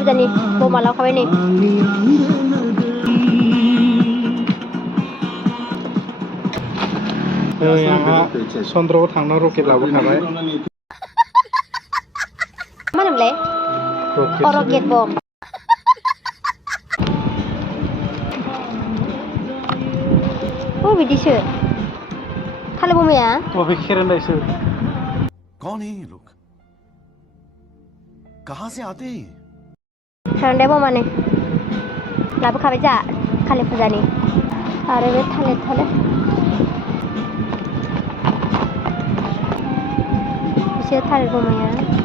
फुजानि बमा लावखाबाय नै आंहा चन्द्रआव थांना रकेट लाबोखाबाय मा होनोमोनलाय रकेट बम बिदिसो थालिर बमाया बबे खेरेन्दायसो कौन है ये लोग कहां से आते हैं खेरेन्दाय बमानो लाबोखाबाय जा कालि फुजानि आरो बे थालिर बिसोर थालिर बमाया